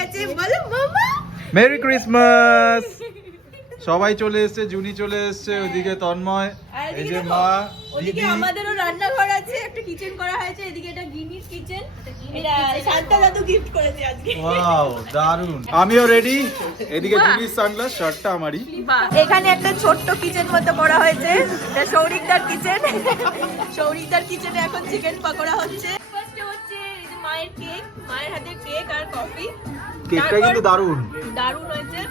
গেছে, বলো মামা মেরি ক্রিসমাস। সবাই চলে এসেছে, জুনি চলে এসেছে, ওদিকে তন্ময়, এই যে মা, ওদিকে আমাদেরও রান্নাঘর আছে, একটা কিচেন করা হয়েছে, এদিকে এটা গিনিস কিচেন, এটা শান্তা দাদু গিফট করেছে আজকে। ওয়াও দারুন। আমিও রেডি। এদিকে জুনির সানগ্লাস, শার্টটা আমারই। এখানে একটা ছোট্ট কিচেন মতো করা হয়েছে, এটা সৌরিকদার কিচেন। সৌরিকদার কিচেনে এখন চিকেন পকোড়া হচ্ছে। ফার্স্টে হচ্ছে এই যে মায়ের কেক, মায়ের হাতের কেক আর কফি। কেকটা কিন্তু দারুন। দারুণ হয়েছে।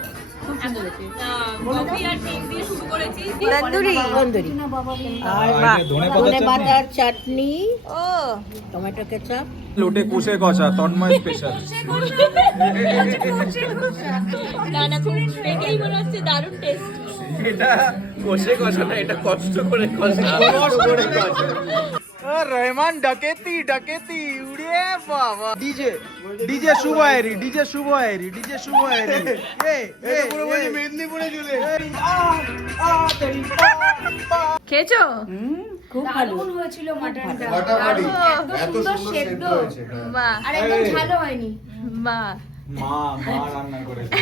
কফি আর কেক দিয়ে শুরু করেছি। তন্দুরি আর ধনেপাতার চাটনি, ও টমেটো কেচাপ, লোটে কুশে কষা, তন্ময় স্পেশাল। না না, খুব দেখেই মনে হচ্ছে দারুণ টেস্ট। এটা কষে কষা না, এটা কষ্ট করে কষা। রহমান ডাকেতি ডাকেতি উড়ে বাবা। ডিজে ডিজে শুভায়রি, ডিজে শুভায়রি, ডিজে শুভায়রি। এই পুরো বলি মেদিনীপুরে চলে। খেয়েছো? খুব ভালো হয়েছিল মাটনটা, ফাটাফাটি। এত সুন্দর সেদ্ধ হয়েছে, হ্যাঁ। বাহ আর একদম ঝালও হয়নি। বাহ, মা রান্না করেছে,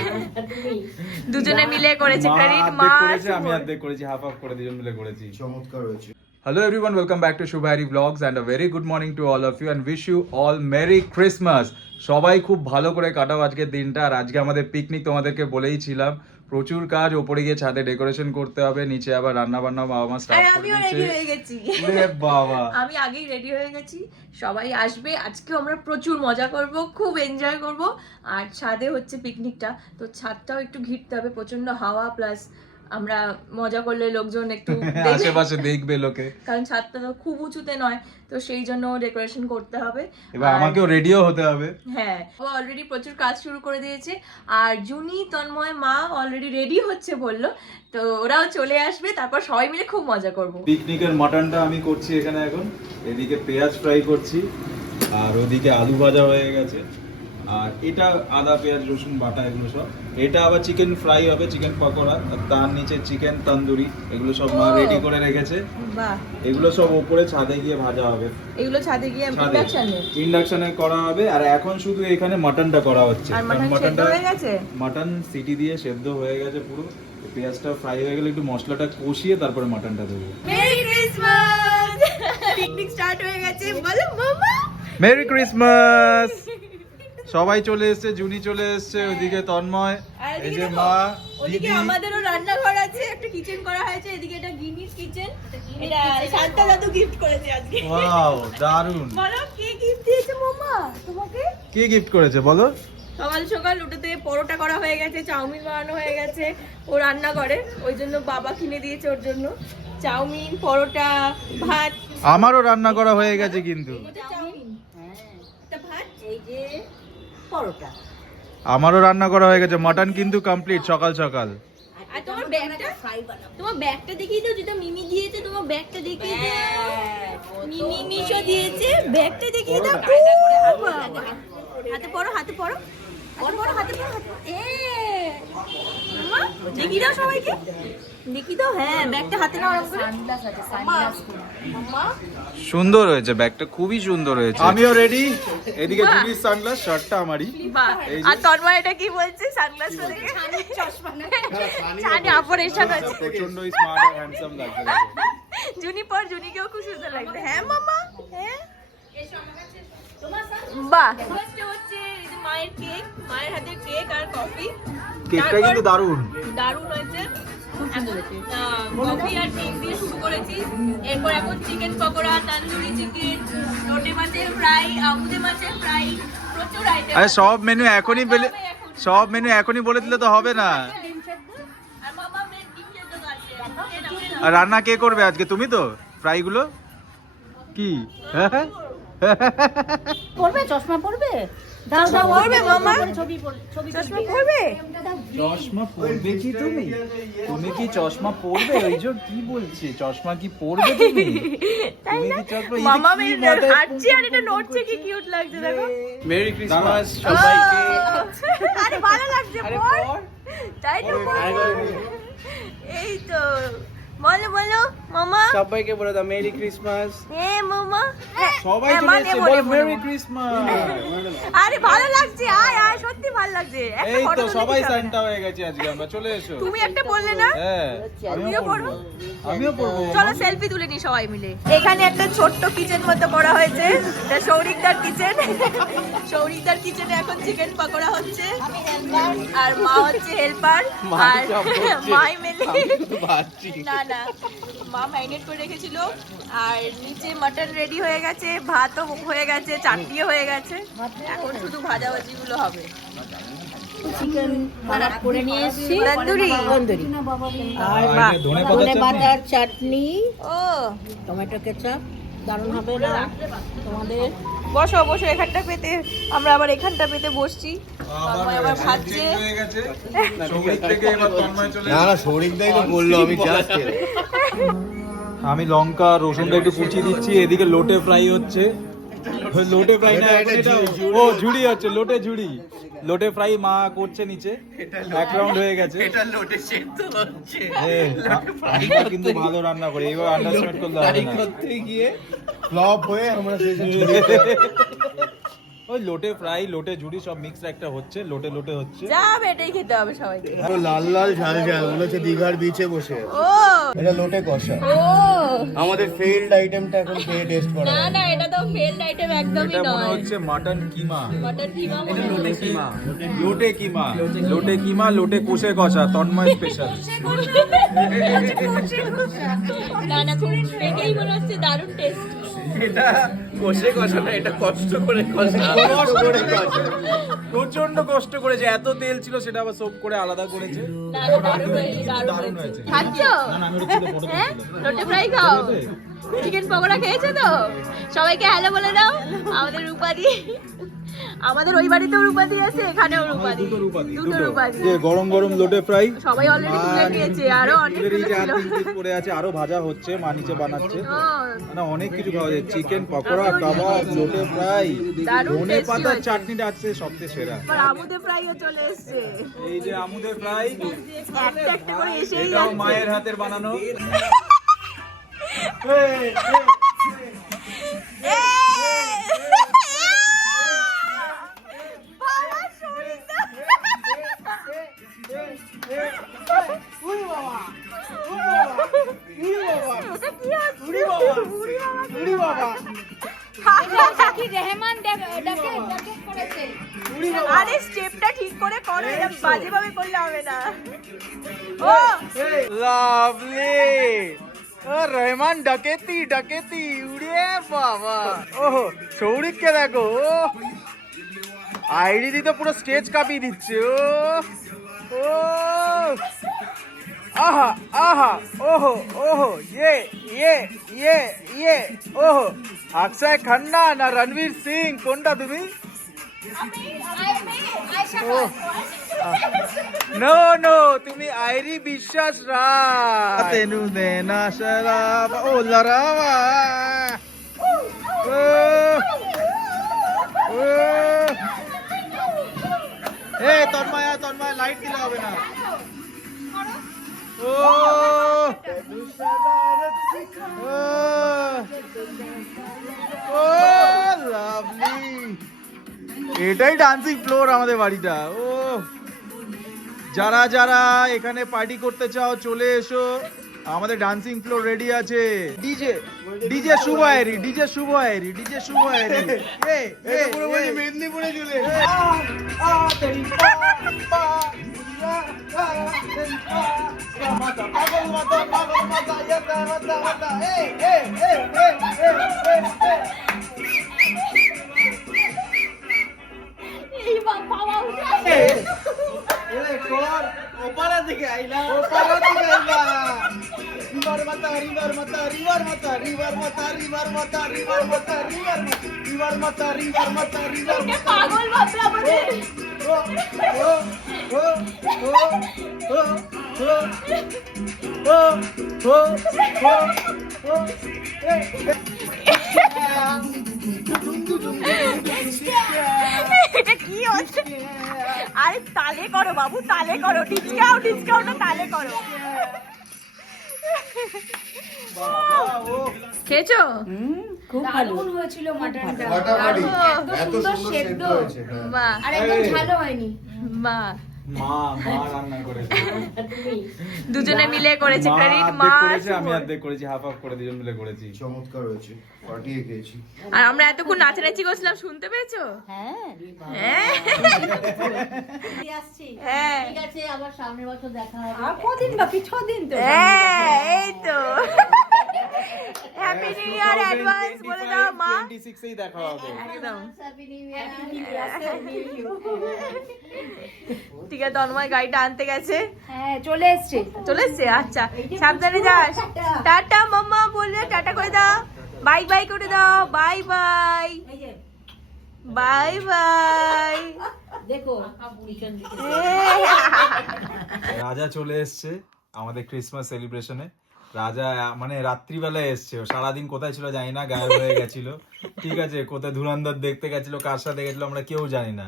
দুজনে মিলে করেছে, ক্রেডিট অর্ধেক মা। করেছে, আমি অর্ধেক করেছি, হাফ হাফ করে দুজন মিলে করেছি। চমৎকার হয়েছে। Hello everyone, welcome back to Shubhari Vlogs and a very good morning to all of you and wish you all Merry Christmas. সবাই খুব ভালো করে কাটাও আজকের দিনটা। আর আজকে আমাদের পিকনিক, তোমাদেরকে বলেই ছিলাম প্রচুর কাজ। ওপরে গিয়ে ছাদে ডেকোরেশন করতে হবে, নিচে আবার রান্না বান্না বাবা মা স্টার্ট করে আমিও রেডি হয়ে গেছি। দিয়েছে। বাবা, আমি আগেই রেডি হয়ে গেছি, সবাই আসবে আজকে, আমরা প্রচুর মজা করব, খুব এনজয় করব। আর ছাদে হচ্ছে পিকনিকটা, তো ছাদটাও একটু ঘিরতে হবে, প্রচন্ড হাওয়া প্লাস আমরা মজা করলে লোকজন একটু আশেপাশে দেখবে লোকে, কারণ ছাদটা তো খুব উঁচুতে নয়, তো সেই জন্য ডেকোরেশন করতে হবে। এবার আমাকেও রেডিও হতে হবে। হ্যাঁ, ও অলরেডি প্রচুর কাজ শুরু করে দিয়েছে। আর জুনি, তন্ময়, মা অলরেডি রেডি হচ্ছে বললো, তো ওরাও চলে আসবে, তারপর সবাই মিলে খুব মজা করব। পিকনিকের মাটনটা আমি করছি এখানে এখন। এদিকে পেঁয়াজ ফ্রাই করছি, আর ওদিকে আলু ভাজা হয়ে গেছে, আর এটা আদা পেঁয়াজ রসুন বাটা, এগুলো সব। এটা আবার চিকেন ফ্রাই হবে, চিকেন পকোড়া, আর তার নিচে চিকেন তন্দুরি, এগুলো সব মা রেডি করে রেখেছে। বাহ, এগুলো সব উপরে ছাদে গিয়ে ভাজা হবে, এগুলো ছাদে গিয়ে ইন্ডাকশনে ইন্ডাকশনে করা হবে। আর এখন শুধু এখানে মাটনটা করা হচ্ছে। আর মাটন সেদ্ধ হয়ে গেছে, মাটন সিটি দিয়ে সেদ্ধ হয়ে গেছে পুরো। পেঁয়াজটা ফ্রাই হয়ে গেলে একটু মশলাটা কষিয়ে তারপরে মাটনটা দেবো। Merry Christmas. পিকনিক স্টার্ট হয়ে গেছে, বলো মামা মেরি ক্রিসমাস। সবাই চলে এসেছে, জুনি চলে এসেছে, ওদিকে তন্ময়, এই যে মা, ওদিকে আমাদেরও রান্নাঘর আছে, একটা কিচেন করা হয়েছে, এদিকে এটা গিনিস কিচেন, এটা শান্তা দাদু গিফট করেছে আজকে। ওয়াও দারুন। বলো কে গিফট দিয়েছে মামা তোমাকে? কে গিফট করেছে বলো? সকাল সকাল উঠে থেকে পরোটা করা হয়ে গেছে, চাউমিন বানানো হয়ে গেছে, ও রান্না করে, ওই জন্য বাবা কিনে দিয়েছে ওর জন্য চাউমিন, পরোটা, ভাত। আমারও রান্না করা হয়ে গেছে কিন্তু। চাউমিন, একটা ভাত, এই যে পরোটা। আমারও রান্না করা হয়ে গেছে, মাটন কিন্তু কমপ্লিট সকাল সকাল। আর তোমার ব্যাগটা ফ্রাই বানাবো। তোমার ব্যাগটা দেখিয়ে দাও, যেটা মিমি দিয়েছে, তোমার ব্যাগটা দেখিয়ে দাও। মিমি মিশো দিয়েছে, ব্যাগটা দেখিয়ে দাও। হাতে পড়ো, হাতে পড়ো, হাতে পড়ো, হাতে পড়ো, হাতে পড়ো। মামা, দেখিয়ে দাও সবাইকে, দেখিয়ে দাও। হ্যাঁ, ব্যাগটা হাতে নাও আরাম করে। মামা সুন্দর হয়েছে ব্যাগটা, খুবই সুন্দর হয়েছে। আমিও রেডি। এদিকে জুনির সানগ্লাস, শার্টটা আমারই। বাহ, আর তন্ময় এটা কি বলছে? সানগ্লাসটা দেখে ছানি আপর এসে গেছে। প্রচন্ড স্মার্ট আর হ্যান্ডসাম লাগছে দেখো। জুনি পর, জুনিকেও খুব সুন্দর লাগছে। হ্যাঁ মামা, হ্যাঁ বাহ। ফার্স্টে হচ্ছে এই যে মায়ের কেক, মায়ের হাতের কেক আর কফি। কেকটা কিন্তু দারুন। দারুণ হয়েছে, কফি আর কেক দিয়ে শুরু করেছি। এরপর এখন চিকেন পকোড়া, তন্দুরি চিকেন, লোটে মাছের ফ্রাই, আমুদে মাছের ফ্রাই, প্রচুর আইটেম। আরে সব মেনু এখনই বলে, সব মেনু এখনই বলে দিলে তো হবে না। আর মামা মেন ডিম সেদ্ধ খাচ্ছে। আর রান্না কে করবে আজকে? তুমি তো? ফ্রাই গুলো কি পড়বে, চশমা পড়বে? চশমা পরবে মামা? ছবি চশমা পরবে? চশমা পরবে কি তুমি? তুমি কি চশমা পরবে? ওই যে কি বলছে, চশমা কি পরবে তুমি? তাই তুমি না? কি চশমা? মামা মেন হাঁটছে আর এটা নড়ছে, কি কিউট লাগছে দেখো। মেরি ক্রিসমাস সবাইকে। আরে ভালো লাগছে পর, তাই তো পর। এই তো বলো বলো। মামা সবাইকে বলে দাও মেরি ক্রিসমাস। এ মামা সবাই হ্যাঁ, চলে মানে এসেছে, মনে, বল মনে, মেরি মনে। ক্রিসমাস। আরে ভালো লাগছে, আয় আয়, সত্যি ভালো লাগছে। একটা এই photo তো তুলে সবাই দিতে হবে। সান্টা হয়ে গেছে আজকে আমরা, চলে এসো। তুমি একটা বললে না, হ্যাঁ তুমিও পড়ো। আমিও পড়বো। চলো সেলফি তুলে নি সবাই মিলে। এখানে একটা ছোট্ট কিচেন মতো করা হয়েছে, এটা সৌরিকদার কিচেন। সৌরিকদার কিচেনে এখন চিকেন পকোড়া হচ্ছে, আর মা হচ্ছে হেল্পার, আর মাই মেলে না না মা ম্যারিনেট করে রেখেছিল, আর নিচে মাটন রেডি হয়ে গেছে, ভাতও হয়ে গেছে, চাটনিও হয়ে গেছে, এখন শুধু ভাজাভাজিগুলো হবে। চিকেন ভাড়া করে নিয়ে এসেছি, তন্দুরি। তন্দুরি আর আর এই ধনে ধনে পাতার পাতার চাটনি, ও টমেটো কেচাপ, দারুণ হবে না তোমাদের? বসো বসো, এখানটা পেতে, আমরা আবার এখানটা পেতে বসছি। তন্ময় আবার খাচ্ছে। হয়ে গেছে সৌরিক থেকে এবার তন্ময় চলে না না সৌরিকদাই তো বললো, আমি জাস্ট আমি লঙ্কা রসুনটা একটু কুচিয়ে দিচ্ছি, এদিকে লোটে ফ্রাই হচ্ছে। লোটে ফ্রাই না, এটা এটা ও ঝুড়ি হচ্ছে, লোটে ঝুড়ি। লোটে ফ্রাই মা করছে নিচে, এক রাউন্ড হয়ে গেছে। এটা লোটে সেদ্ধ হচ্ছে। আমরা কিন্তু ভালো রান্না করি, এবার আন্ডারস্ট্যান্ড করতে হবে না। করতে গিয়ে ফ্লপ হয়ে আমরা শেষে ওই লোটে ফ্রাই লোটে ঝুড়ি সব মিক্স একটা হচ্ছে, লোটে লোটে হচ্ছে। যাবে, এটাই খেতে হবে সবাইকে। পুরো লাল লাল ঝাল ঝাল মনে হচ্ছে দীঘার বিচে বসে। ও এটা লোটে কষা, ও আমাদের ফেইল্ড আইটেমটা এখন খেয়ে টেস্ট করা না হবে। না, এটা তো ফেলড আইটেম একদমই এটা মনে নয়। হচ্ছে মাটন কিমা। মাটন কিমা মনে লোটে হচ্ছে। কিমা, লোটে কিমা, লোটে কিমা, লোটে কষে কষা, তন্ময় স্পেশাল। না না, খুব দেখেই মনে হচ্ছে দারুণ টেস্ট। এটা কষে কষা না, এটা কষ্ট করে কষা। প্রচন্ড কষ্ট করেছে, এত তেল ছিল সেটা আবার সোপ করে আলাদা করেছে। না না, দারুণ হয়েছে, দারুণ দারুণ হয়েছে। হয়েছে। খাচ্ছো? না না, আমি ওটা তুলে photo হ্যাঁ, তুলছিলাম। লোটে ফ্রাই খাও, চিকেন পকোড়া খেয়েছো তো? সবাইকে হ্যালো বলে দাও। আমাদের রূপাদি, আমাদের ওই বাড়িতেও রূপাদি আছে, এখানেও রূপাদি, দুটো রূপাদি, দুটো রূপাদি। যে গরম গরম লোটে ফ্রাই সবাই অলরেডি তুলে নিয়েছে, আরো অনেক এদের এই যে আর ছিল। 3 পিস পড়ে আছে, আরো ভাজা হচ্ছে, মা নিচে বানাচ্ছে। ও, মানে অনেক কিছু খাওয়া যায়, চিকেন পকোড়া, কাবাব, লোটে ফ্রাই, দারুণ ধনে tasty পাতার হয়েছে। চাটনিটা আছে সবচেয়ে সেরা। আবার আমুদে ফ্রাইও চলে এসছে, এই যে আমুদের ফ্রাই, একটা একটা করে এসেই এটাও যাচ্ছে। মায়ের হাতের বানানো। বাবা, শরীরটা। এটা কি হচ্ছে? বুড়ি বাবা। কি রেহমান ডাকে করেছে। আরে স্টেপটা ঠিক করে করো, এটা বাজে ভাবে করলে হবে না। ও লাভলি, রহমান ডাকেতি ডাকেতি, উড়ে বাবা। ওহো, সৌরিককে দেখো, আইডি দি তো পুরো স্টেজ কাঁপিয়ে দিচ্ছে। ও আহা আহা, ওহো ওহো, ইয়ে ওহো, অক্ষয় খান্না না রণবীর সিং, কোনটা তুমি? নো নো, তুমি আইরি বিশ্বাস রায়। তেনু দেনা শরাব, ও লরাওয়া। এই তন্ময় লাইট দিলে হবে না। ও ও লাভলি, এটাই ডান্সিং ফ্লোর আমাদের বাড়িটা। ও যারা যারা এখানে পার্টি করতে চাও চলে এসো, আমাদের ডান্সিং ফ্লোর রেডি আছে। ডিজে শুভ আইরি, মেদিনীপুরে চলে এই বাবা ওপারা দিকে আইলা। পাগল বাপরা আমাদের। এটা কি হচ্ছে? আরে তালে করো বাবু, তালে করো, ডিচকাও না, তালে করো। খেয়েছো? খুব ভালো দারুণ হয়েছিল মাটনটা ফাটাফাটি। এত এত সুন্দর সুন্দর সেদ্ধ সেদ্ধ হয়েছে, হ্যাঁ। বাহ আর একদম ঝালও হয়নি। বাহ, মা রান্না করেছে। দুজনে মিলে করেছে, মা ক্রেডিট অর্ধেক মা। করেছে, আমি অর্ধেক করেছি, হাফ হাফ করে দুজন মিলে করেছি। চমৎকার হয়েছে, পাঠিয়ে খেয়েছি। আর আমরা এতক্ষণ নাচানাচি করছিলাম, শুনতে পেয়েছো? হ্যাঁ হ্যাঁ আসছি হ্যাঁ ঠিক আছে, আবার সামনের বছর দেখা হবে। আর কদিন বাকি? 6 দিন তো। হ্যাঁ, এই তো হ্যাপি নিউ ইয়ার অ্যাডভান্স বলে দাও মা। 26 এই দেখা হবে। একদম হ্যাপি নিউ ইয়ার। ঠিক আছে, তন্ময় গাড়িটা আনতে গেছে। হ্যাঁ চলে এসছে। চলে এসছে? আচ্ছা, সাবধানে যাস। টাটা মাম্মা বললে টাটা করে দাও, বাই বাই করে দাও, বাই বাই এই যে বাই বাই। দেখো পিছন দিকে। রাজা চলে এসছে আমাদের ক্রিসমাস সেলিব্রেশনে। রাজা মানে রাত্রিবেলায় এসছে, ও সারাদিন কোথায় ছিল জানি না, গায়েব হয়ে গেছিল। ঠিক আছে, কোথায় ধুরন্ধর দেখতে গেছিল, কার সাথে গেছিল আমরা কেউ জানি না।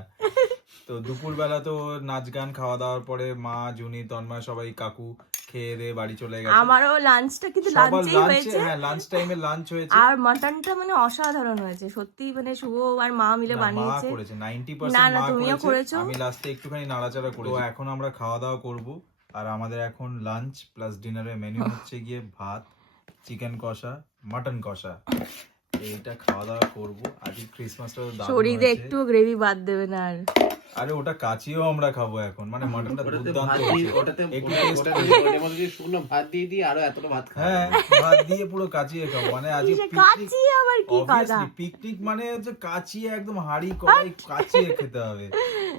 তো দুপুরবেলা তো নাচ গান খাওয়া দাওয়ার পরে মা, জুনি, তন্ময় সবাই কাকু খেয়ে দিয়ে বাড়ি চলে গেছে। আমারও লাঞ্চটা কিন্তু সবার লাঞ্চেই লাঞ্চ, হয়েছে। হ্যাঁ লাঞ্চ টাইমে লাঞ্চ হয়েছে। আর মাটনটা মানে অসাধারণ হয়েছে সত্যি, মানে শুভ আর মা মিলে না, মা বানিয়েছে। করেছে, না, 90% না, মা তুমিও করেছে, করেছো। আমি লাস্টে একটুখানি নাড়াচাড়া করি। তো এখন আমরা খাওয়া দাওয়া করব, আর আমাদের এখন লাঞ্চ প্লাস ডিনারের মেনু হচ্ছে গিয়ে ভাত, চিকেন কষা, মাটন কষা। এইটা খাওয়া দাওয়া করব। আজকে ক্রিসমাসটা দারুণ শরীরে হয়েছে। একটু গ্রেভি বাদ দেবে না আর। আরে ওটা কাচিও আমরা খাবো এখন, মানে মাটনটা ওটাতে দুর্দান্ত ভাত হয়েছে। দিয়ে, ওটাতে একটু ওটা- taste ওটাতে- করে। ওটার মধ্যে যদি শুকনো ভাত দিয়ে দিই আরো এতটা ভাত খাবো। হ্যাঁ, ভাত দিয়ে পুরো কাচিয়ে খাবো, মানে আজকে কিসে পিকনিক। কাচি আবার কি কথা? পিকনিক মানে হচ্ছে কাচিয়ে একদম হাঁড়ি কড়াই কাচিয়ে খেতে হবে।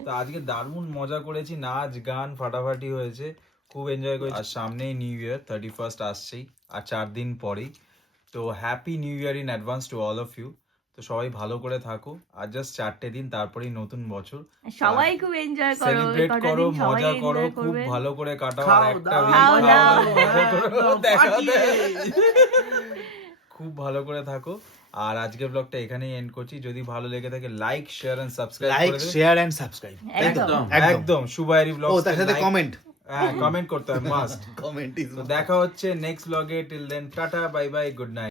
তো আজকে দারুণ মজা করেছি, নাচ গান ফাটাফাটি হয়েছে, খুব এনজয় করেছি। আর সামনেই নিউ ইয়ার 31st আসছেই, আর 4 দিন পরেই। তো happy new year in advance to all of you. তো সবাই ভালো করে থাকো, আর জাস্ট 4টে দিন তারপরেই নতুন বছর। সবাই খুব এনজয় করো, সেলিব্রেট কটা করো, দিন সবাই মজা করো, enjoy খুব করবে। ভালো করে কাটাও। খাও, আর একটা দাও, week খাও, খাও, দাও। মজা করো, দেখা ফাটিয়ে। খুব ভালো করে থাকো। আর আজকের ব্লগটা এখানেই এন্ড করছি। যদি ভালো লেগে থাকে like, share and subscribe like, করে দেবে। Share and subscribe. একদম। একদম সুবাইরি ব্লগ। ও তার সাথে কমেন্ট। হ্যাঁ, কমেন্ট করতে হয় মাস্ট। কমেন্ট ইজ তো দেখা হচ্ছে next blog. Till then tata, bye bye, good night.